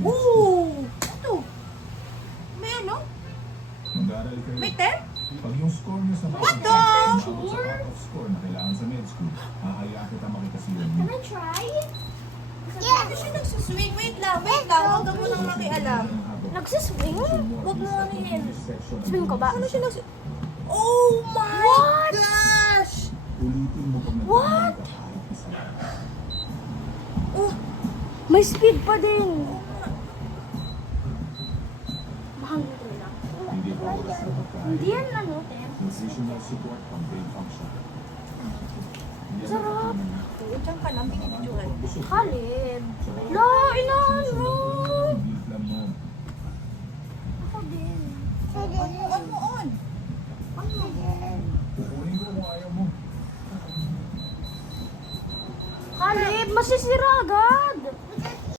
Oo! Ito. May ano? Mag-aaral kayo. May 10? Pag yung score mo sa What the? umabot sa cut-off score na kailangan sa med school, hahayaan kita makikasiyan mo. Can I try? Bakit siya nagsuswing? Wait lang. Huwag ka munang makialam. Nagsiswing? Huwag mo ano yun. Swing ko ba? Ano siya nagsuswing? Oh my gosh! Ulitin mo pag What? nagkamali ka kahit isa lang. Oh, May speed pa din. Mahangin ko lang. Hindi pa oras na pagkain. Hindi yan ano, Tem. Nutritional support pang brain function. Hindi yan Sarap. nakakatawa diyan ka lang. Binibidyohan. na busog. Khalid. La, inahan mo. Beef lang mo. Ako din. On mo on. Kukunin ko kung ayaw mo. Khalid, masisira agad.